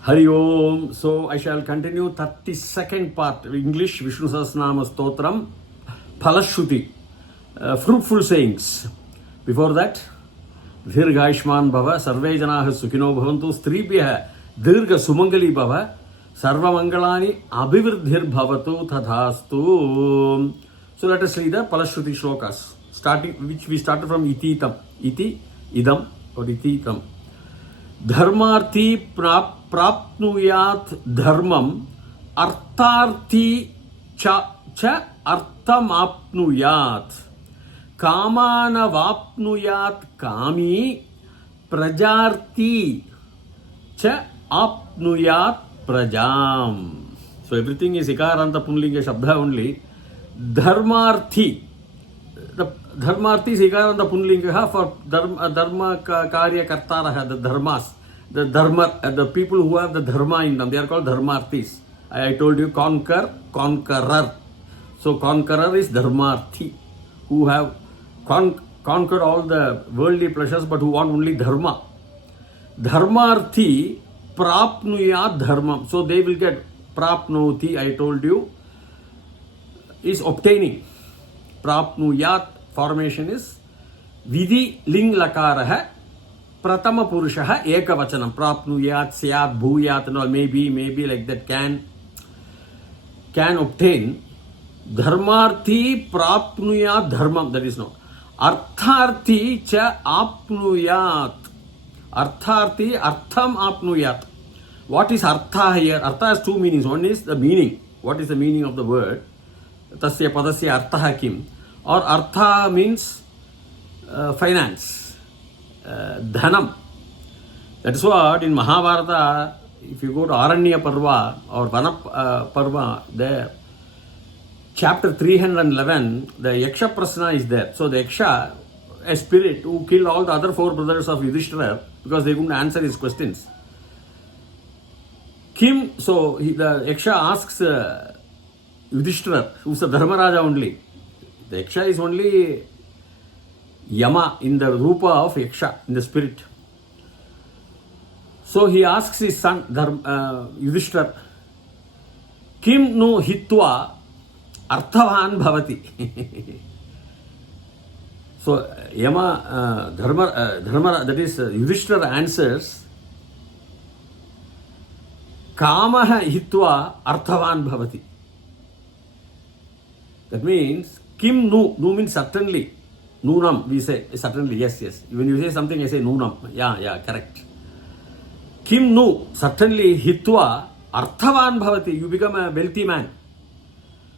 Hari Om. So I shall continue 32nd part English Vishnu Sahasranama Stotram Phalashruti, fruitful sayings. Before that, Dirghayushman Bhava, Sarve Janaah Sukhino Bhavantu, Stribhyah Dirgha Sumangali Bhava, Sarva Mangalani Abhivriddhir Bhavatu Tathastu. So let us read the Phalashruti shlokas, which we started from Ititam. Iti, Idam or Ititam. धर्मार्थी प्राप्नुयात् धर्मम अर्थार्थी च अर्थमाप्नुयात् कामानवाप्नुयात् कामी प्रजार्थी च आप्नुयात् प्रजाम. So everything is ikaranta punlinga shabda only. Dharmarthi, the dharmarthi is ikaranta punlinga for dharma karya kartara, the dharmas, the dharma, the people who have the dharma in them, they are called dharmarthis. I told you conqueror. So conqueror is dharmarthi, who have conquered all the worldly pleasures but who want only dharma. Dharmarthi prapnuyat dharmam. So they will get prapnoti, I told you, is obtaining. Prapnuyat formation is vidhi ling lakaraha pratama purushaha ekavachanam. Prapnuyat, syat, bhuyat and all, maybe like that, can obtain. Dharmarthi prapnuyat dharmam, that is no. Artharthi cha apnuyat. Artharthi artham apnuyat. What is artha here? Artha has two meanings. One is the meaning. What is the meaning of the word? Tasya padasya artha kim. Or artha means finance, dhanam. That is what in Mahabharata, if you go to Aranya Parva or Vana Parva, there, chapter 311, the Yaksha Prasna is there. So the Yaksha, a spirit who killed all the other four brothers of Yudhishthira because they couldn't answer his questions. Kim, so the Yaksha asks Yudhishthira, who's a Dharmaraja only. The Yaksha is only Yama in the Rupa of Yaksha, in the spirit. So he asks his son Yudhishthira, Kim no hitva arthavan bhavati. So Yama, Dharma, that is Yudhishthira answers, Kamaha hitva arthavan bhavati. That means, Kim nu means certainly. Nunam, we say, certainly, yes. When you say something, I say nunam. Yeah, correct. Kim nu, certainly, hitva, arthavan bhavati, you become a wealthy man.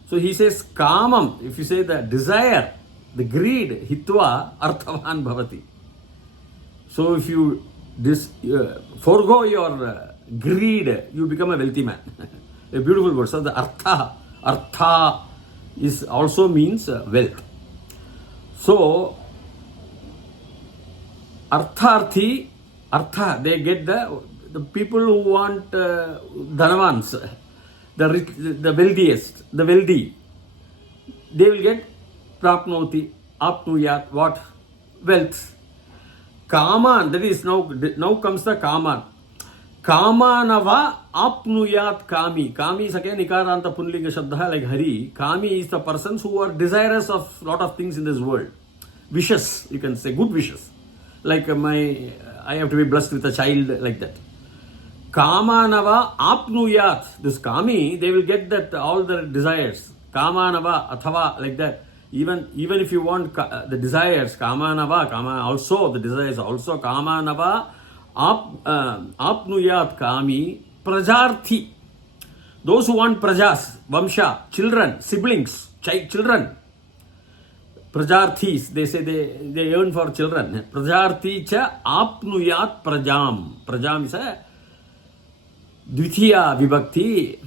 So he says, kamam, if you say the desire, the greed, hitva, arthavan bhavati. So if you forego your greed, you become a wealthy man. A beautiful word. So the artha is also means wealth. So artharthi, they get the people who want dhanavans, the rich, the wealthiest, the wealthy, they will get prapnoti, apnuyat, what? Wealth. Kaman, that is now comes the kaman. Kamanava apnuyat kami. Kami is again ikaranta punlinga shabda like Hari. Kami is the persons who are desirous of lot of things in this world. Wishes, you can say, good wishes. Like I have to be blessed with a child, like that. Kamanava apnuyat. This kami, they will get that all their desires. Kamanava athava, like that. Even if you want the desires, kamanava, also the desires also kamanava apnuyat kami prajarthi. Those who want prajas, vamsha, children, siblings, children. Prajarthis, they say they earn for children. Prajarthi cha apnuyat prajam. Prajam is a dvitiya vibhakti.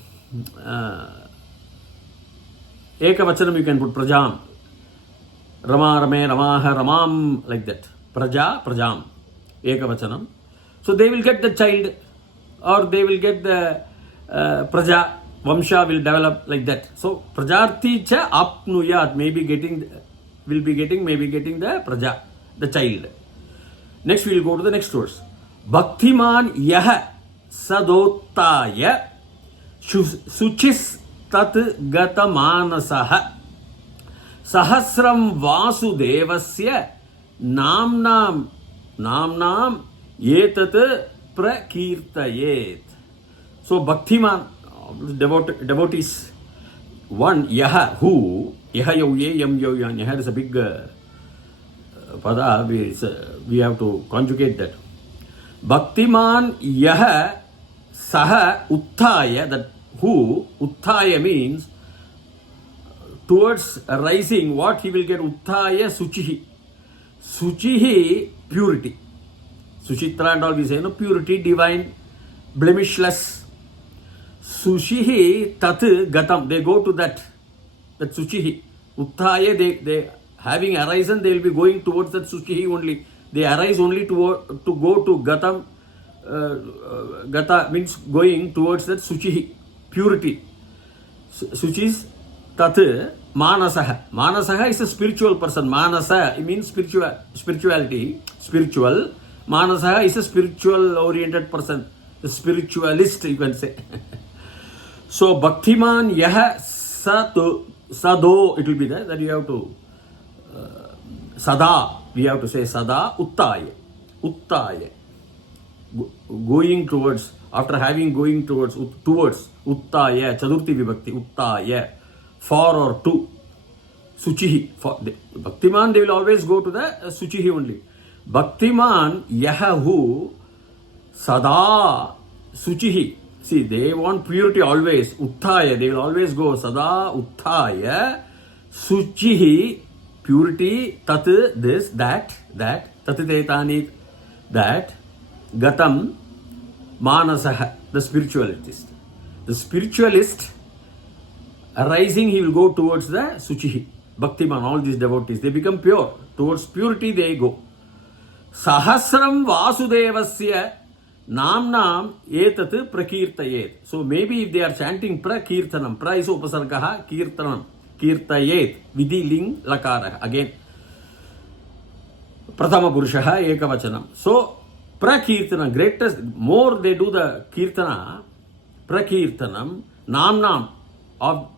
Ekavachanam you can put prajam. Rama, Rame, Ramaha, Ramam, like that. Praja, prajam. Ekavachanam. So they will get the child, or they will get the praja, vamsha will develop, like that. So prajarthi cha apnuyat, maybe getting the praja, the child. Next we will go to the next verse. Bhaktiman yaha sadotaya suchis tat gata manasah sahasram vasudevasya namnam etat prakirtayet. So Bhaktiman, devotees, one, yaha, who, yaha yo ye yam yo yan, yaha is a big pada, we have to conjugate that. Bhaktiman yaha saha uttaya, that who, uttaya means towards rising, what he will get? Uttaya suchihi. Suchihi, purity. Suchitra and all we say, no, purity, divine, blemishless. Sushihi tat gatam, they go to that Suchihi. Uttaya, they having arisen, they will be going towards that Suchihi only. They arise only to go to gatam. Gata means going towards that Suchihi, purity. Suchis tat manasah. Manasah is a spiritual person. Manasa means spirituality, spiritual. Manasah is a spiritual oriented person, a spiritualist, you can say. So Bhaktiman yaha sado, it will be there, that you have to sada, we have to say sada uttaya. Going towards, after having going towards uttaya, chadurti vibhakti, uttaya, for or to, suchihi. For Bhaktiman, they will always go to the suchihi only. Bhaktiman yahahu sada suchihi. See, they want purity always. Uttaya, they will always go sada uttaya suchihi, purity, tat, this, that, tatetani, that, gatam manasah, the spiritualist. The spiritualist arising, he will go towards the suchihi. Bhaktiman, all these devotees, they become pure. Towards purity they go. Sahasram vasudevasya namnam etat prakirtayet. So maybe if they are chanting prakirtanam, pra is upasargaha, kirtanam, kirtayet, vidhi ling lakara. Again, prathama purushaha ekavachanam. So prakirtanam, greatest, more they do the kirtana, prakirtanam, namnam, of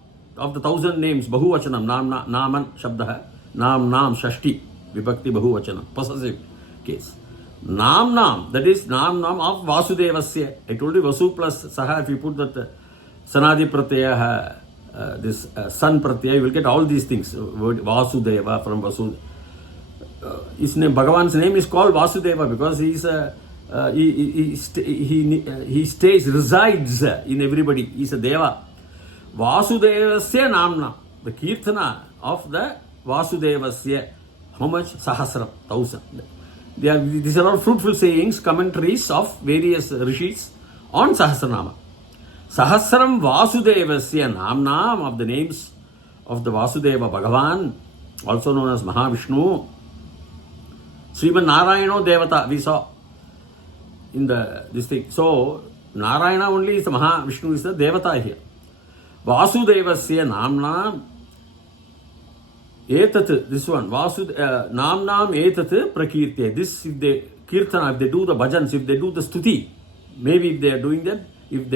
the 1,000 names, bahuvachanam, naman shabdaha, nam shashti, vibhakti bahuvachanam, possessive case. Nam, that is nam of Vasudevasya. I told you Vasu plus Saha, if you put that Sanadi Pratyaya, this San Pratyaya, you will get all these things. Word Vasudeva from Vasu. His name, Bhagavan's name is called Vasudeva because he is he stays, resides in everybody. He is a Deva. Vasudevasya Namna, the Kirtana of the Vasudevasya. How much? Sahasram, 1,000. These are all fruitful sayings, commentaries of various rishis on Sahasranama. Sahasram Vasudevasya Namnam, of the names of the Vasudeva Bhagavan, also known as Mahavishnu. Sriman Narayano Devata, we saw in this thing. So, Narayana only is the Mahavishnu, is the Devata here. Vasudevasya Namnam etat, this one, namnam etat prakirtya. This, if they kirtana, if they do the bhajans, if they do the stuti, maybe if they are doing that, if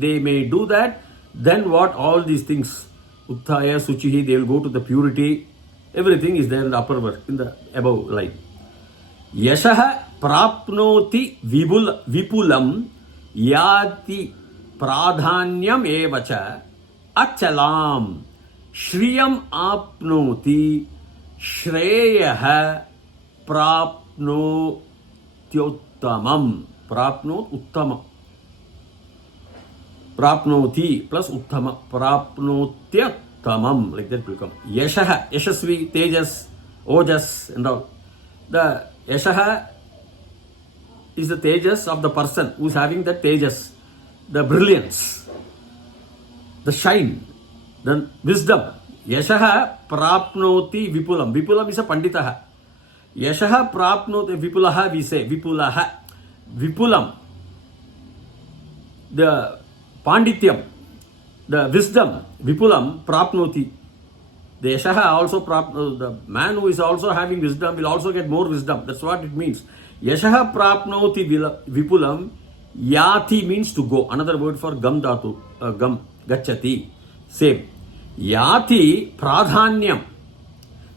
they may do that, then what? All these things, uttaya, suchihi, they will go to the purity. Everything is there in the upper verse, in the above line. Yashaha prapnoti vipulam yati pradhanyam evacha achalam Shriyam apnoti shreyaha prapnotyotamam. Prapnot uttamam. Prapnoti plus uttama. Prapnotyatamam. Like that will come. Yashaha, Yashasvi, Tejas, Ojas and all. The Yashaha is the Tejas of the person who is having the Tejas, the brilliance, the shine, the wisdom. Yashaha prapnoti vipulam. Vipulam is a panditaha. Yashaha prapnoti vipulaha, we say. Vipulaha. Vipulam. The pandityam, the wisdom. Vipulam prapnoti. The Yashaha also the man who is also having wisdom will also get more wisdom. That's what it means. Yashaha prapnoti vipulam. Yati means to go. Another word for gam dhatu. Gam. Gachati. Same. Yati pradhanyam.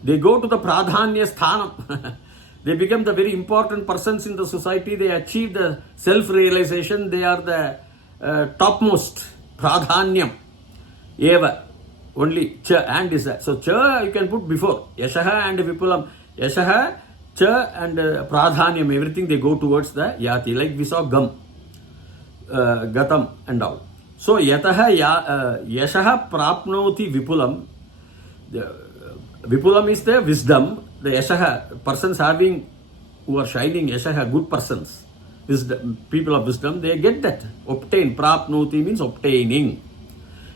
They go to the pradhanya sthanam. They become the very important persons in the society. They achieve the self-realization. They are the topmost. Pradhanyam. Eva. Only cha and is that. So cha you can put before. Yashaha and vipulam. Yashaha, cha and pradhanyam. Everything they go towards the yati. Like we saw gam. Gatam and all. So yataha yashaha prapnoti vipulam. Vipulam is the wisdom. The yashaha, persons having, who are shining, yashaha, good persons, wisdom, people of wisdom, they get that. Obtain. Prapnoti means obtaining.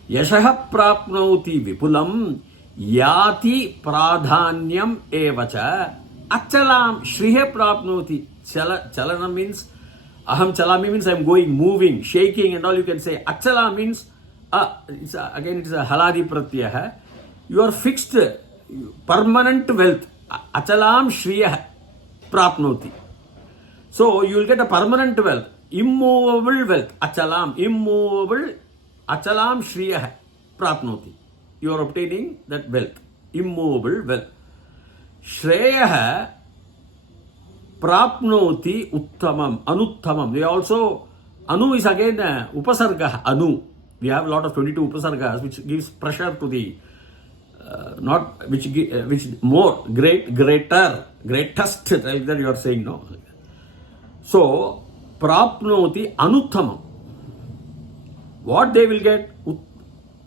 Yashaha prapnoti vipulam yati pradhanyam evacha achalam shrihe prapnoti. Chalana means, aham chalami means I am going, moving, shaking and all. You can say achala means, it's a haladi pratyaha. You are fixed, permanent wealth. Achalam shriya prapnoti. So you will get a permanent wealth, immovable wealth. Achalam, immovable. Achalam shriya prapnoti. You are obtaining that wealth, immovable wealth. Shreya prapnoti uttamam, anuttamam. They also, anu is again upasarga, anu. We have a lot of 22 upasargas which gives pressure to the not which more greater, greatest, like that you are saying, no. So prapnoti anuttamam. What they will get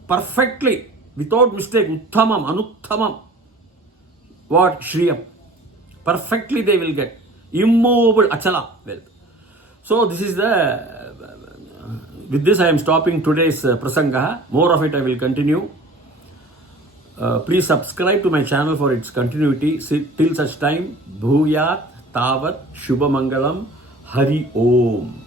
perfectly, without mistake, uttamam, anuttamam. What? Shriyam. Perfectly they will get. Immovable achala wealth. So this is the, with this I am stopping today's prasanga. More of it I will continue. Please subscribe to my channel for its continuity. Till such time, Bhuyat Tavat Shubhamangalam Hari Om.